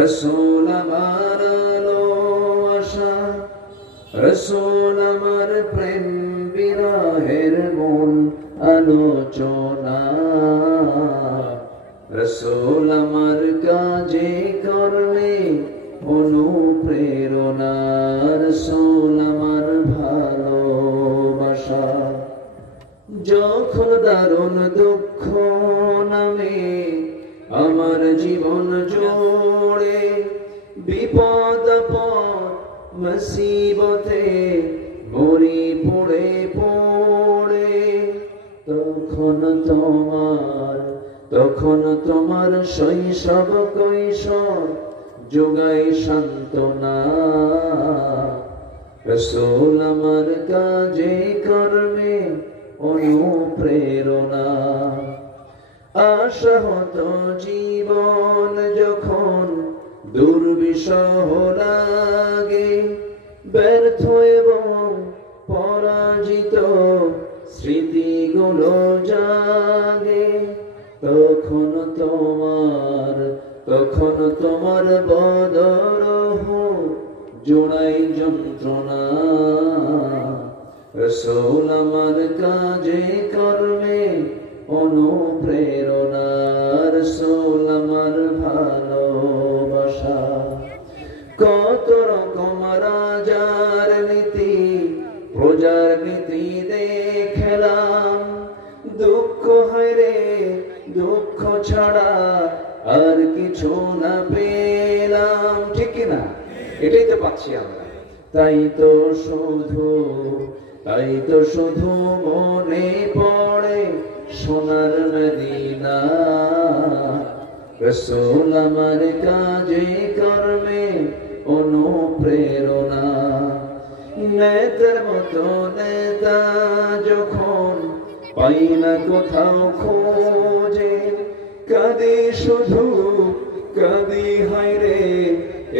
রসুল আমার আশা রসুল আমার প্রেম বিরহের মূল আলোচনা। রসুল আমার কাজে করলে অনুপ্রেরণা, রসুল আমার ভালোবাসা। যখন দারুণ দুঃখ নামে আমার জীবন জোড়ে বিপদ মুসিবতে মরি পড়ে পড়ে। তখন তোমার তখন তোমার শৈশব কৈশোর যোগাই সান্ত্বনা। রসুল আমার কাজে কর্মে অনুপ্রেরণা। আশাহত জীবন যখন দুর্বিষহ লাগে, ব্যর্থ এবং পরাজিত স্মৃতিগুলো জাগে। তখন তোমার তখন তোমার বদরহ জোড়াই যন্ত্রণা। রসুল আমার আমার ভালোবাসা। কত রকম রাজার নীতি, প্রজার নীতি দেখলাম। দুঃখ দুঃখ ছাড়া আর কিছু না পেলাম। ঠিক কি না? এটাই তো পাচ্ছি আমরা। তাই তো শুধু, তাই তো শুধু মনে পড়ে সোনার মদিনা। রসুল আমার কাজে কর্মে অনুপ্রেরণা। নেতার মতো নেতা যখন পাই না কোথাও খোঁজে, কাঁদি শুধু, কাঁদি হয় রে,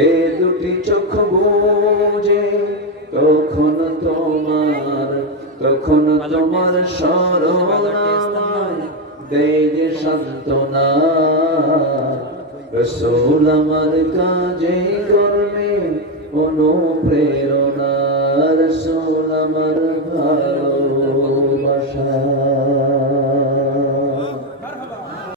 এ দুটি চোখ বোঝে। তখন তোমার স্মরণ দেয় যে সান্ত্বনা রসুল আমার কাজে কর্মে অনুপ্রেরণা। রসুল আমার